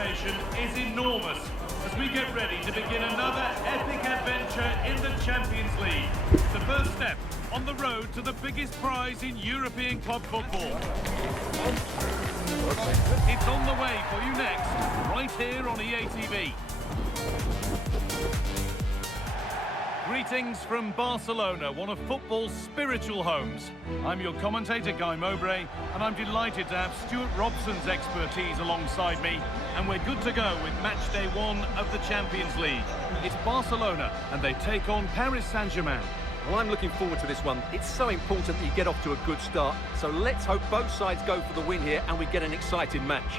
anticipation is enormous as we get ready to begin another epic adventure in the Champions League. The first step on the road to the biggest prize in European club football. It's on the way for you next, right here on EA TV. Greetings from Barcelona, one of football's spiritual homes. I'm your commentator, Guy Mowbray, and I'm delighted to have Stuart Robson's expertise alongside me, and we're good to go with match day 1 of the Champions League. It's Barcelona, and they take on Paris Saint-Germain. Well, I'm looking forward to this one. It's so important that you get off to a good start, so let's hope both sides go for the win here and we get an exciting match.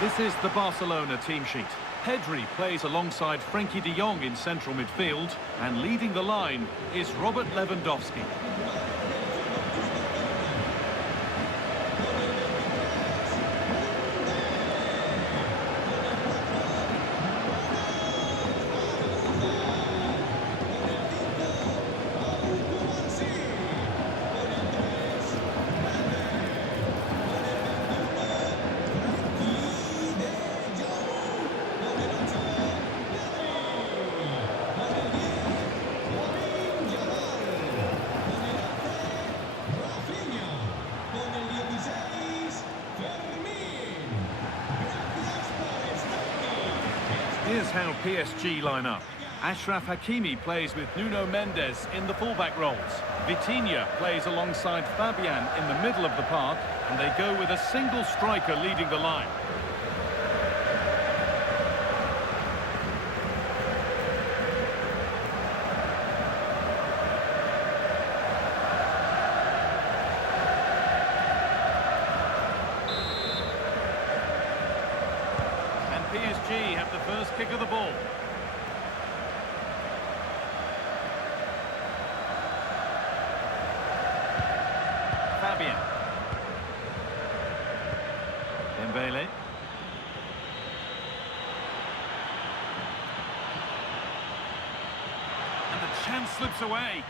This is the Barcelona team sheet. Pedri plays alongside Frenkie de Jong in central midfield, and leading the line is Robert Lewandowski. Here's how PSG line up. Achraf Hakimi plays with Nuno Mendes in the fullback roles. Vitinha plays alongside Fabian in the middle of the park, and they go with a single striker leading the line. PSG have the first kick of the ball. Fabian. Dembele. And the chance slips away.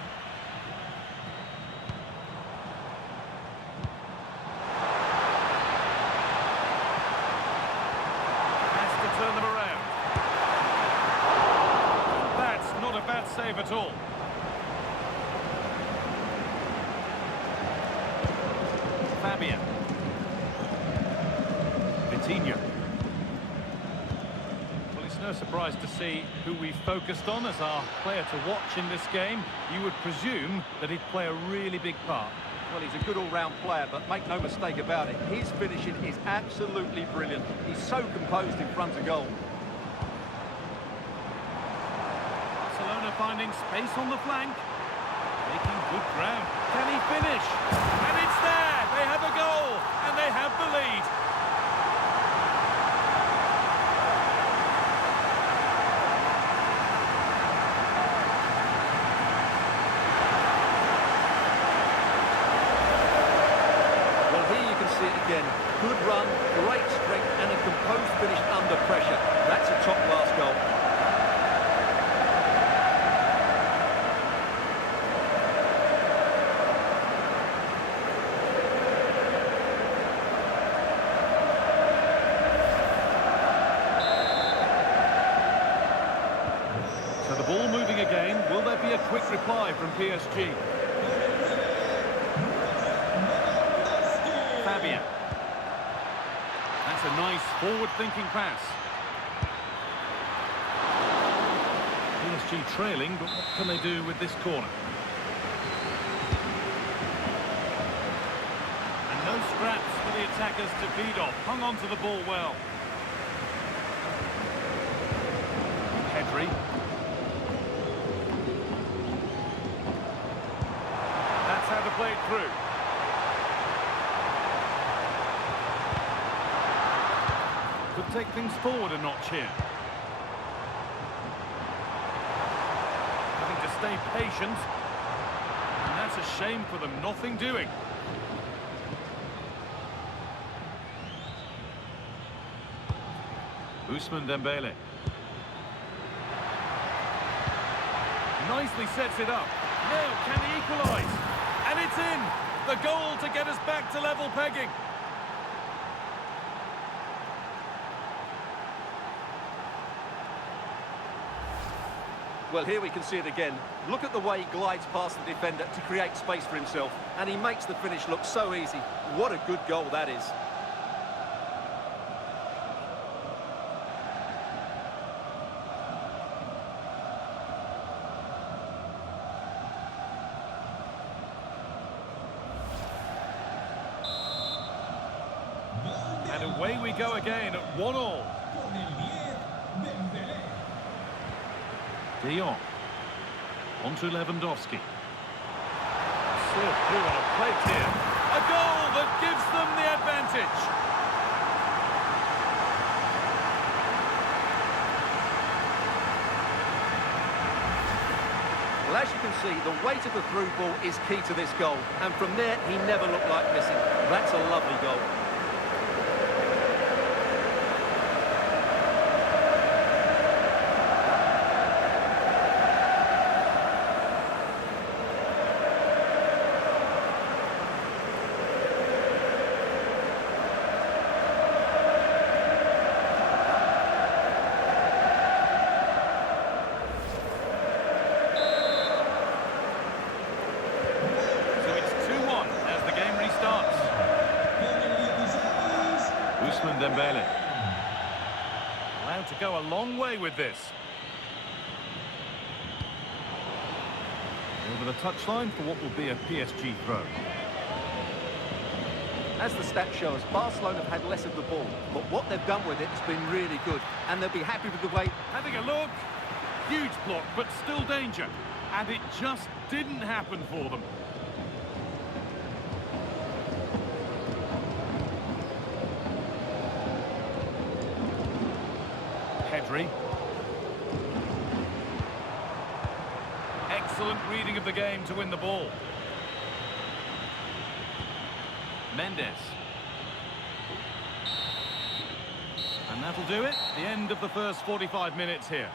Turn them around. That's not a bad save at all. Fabian. Vitinha. Well, it's no surprise to see who we've focused on as our player to watch in this game. You would presume that he'd play a really big part. Well, he's a good all-round player, but make no mistake about it, his finishing is absolutely brilliant. He's so composed in front of goal. Barcelona finding space on the flank. Making good ground. Can he finish? And it's there! They have a goal, and they have the lead. Again, good run, great strength and a composed finish under pressure. That's a top-class goal. So the ball moving again. Will there be a quick reply from PSG? Fabian. That's a nice forward-thinking pass. PSG trailing, but what can they do with this corner? scraps for the attackers to feed off. Hung on to the ball well. Pedri. That's how to play it through. Could take things forward a notch here. Having to stay patient. And that's a shame for them. Nothing doing. Ousmane Dembele. Nicely sets it up. Now, can he equalise? And it's in! The goal to get us back to level pegging. Well, here we can see it again. Look at the way he glides past the defender to create space for himself. And he makes the finish look so easy. What a good goal that is. And away we go again at 1-1. De Jong. On to Lewandowski. Served through on a plate here. A goal that gives them the advantage. Well, as you can see, the weight of the through ball is key to this goal. And from there, he never looked like missing. That's a lovely goal. Ousmane Dembele. Allowed to go a long way with this. Over the touchline for what will be a PSG throw. As the stats show us, Barcelona have had less of the ball, but what they've done with it has been really good, and they'll be happy with the way... Having a look. Huge block, but still danger. And it just didn't happen for them. Pedri. Excellent reading of the game to win the ball. Mendes. And that'll do it. The end of the first 45 minutes here.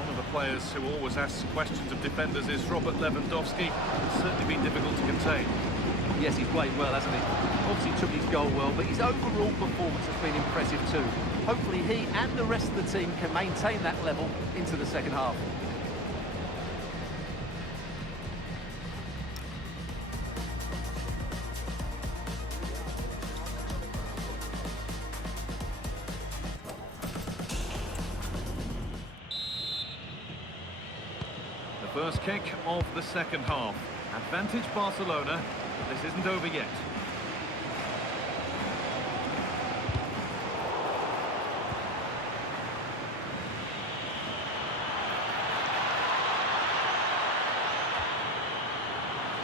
One of the players who always asks questions of defenders is Robert Lewandowski. It's certainly been difficult to contain. Yes, he's played well, hasn't he? Obviously took his goal well, but his overall performance has been impressive too. Hopefully he and the rest of the team can maintain that level into the second half. The first kick of the second half. Advantage Barcelona, but this isn't over yet.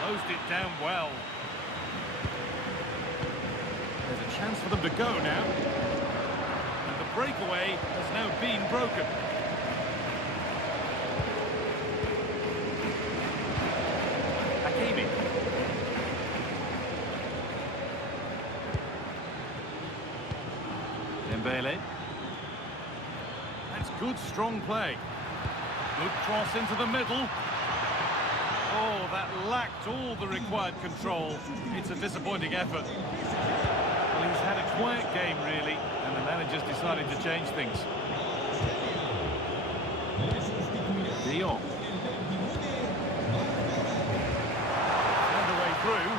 Closed it down well. There's a chance for them to go now. And the breakaway has now been broken. Dembele. That's good, strong play. Good cross into the middle. Oh, that lacked all the required control. It's a disappointing effort. Well, he's had a quiet game, really, and the manager's decided to change things. De Jong. Found a way through.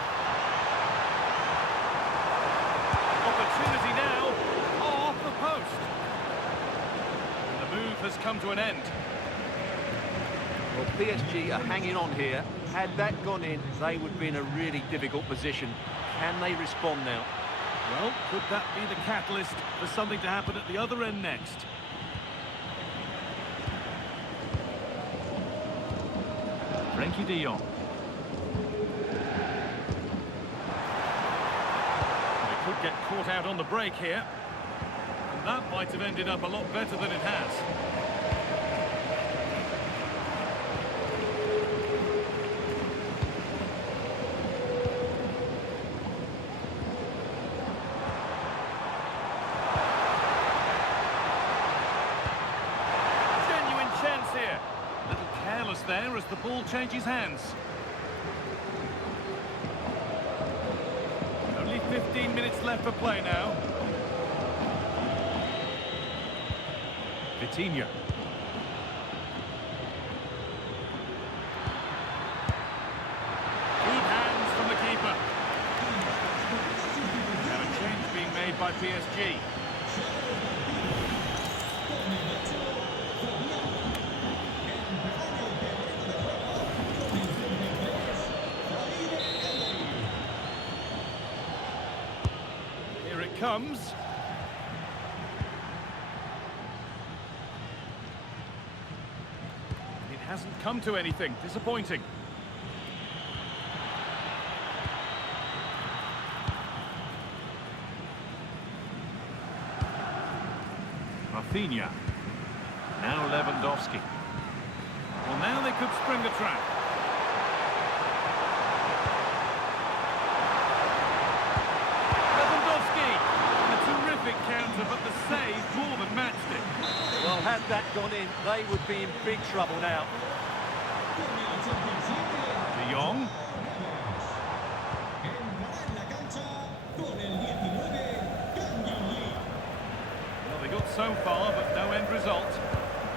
Opportunity now. Off the post. And the move has come to an end. Well, PSG are hanging on here. Had that gone in, they would be in a really difficult position. Can they respond now? Well, could that be the catalyst for something to happen at the other end next? Frankie de Jong. They could get caught out on the break here. And that might have ended up a lot better than it has. Here. A little careless there as the ball changes hands. Only 15 minutes left for play now. Vitinha. Good hands from the keeper. Now a change being made by PSG. Comes. It hasn't come to anything. Disappointing. Rafinha. Now Lewandowski. Well, now they could spring the trap. Counter, but the save more than matched it. Well, had that gone in, they would be in big trouble now. De Jong. Well, they got so far, but no end result.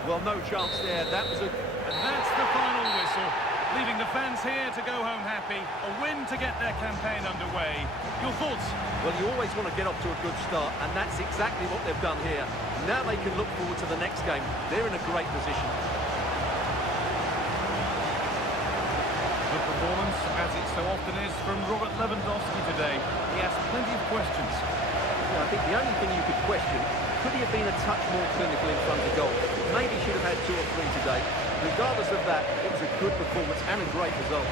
Well, no chance there. That was a... And that's the final whistle, leaving the fans here to go home happy. A win to get their campaign underway. Your thoughts? Well, you always want to get off to a good start, and that's exactly what they've done here. Now they can look forward to the next game. They're in a great position. Good performance, as it so often is, from Robert Lewandowski today. He has plenty of questions. Yeah, I think the only thing you could question, could he have been a touch more clinical in front of goal? Maybe should have had 2 or 3 today. Regardless of that, it was a good performance and a great result.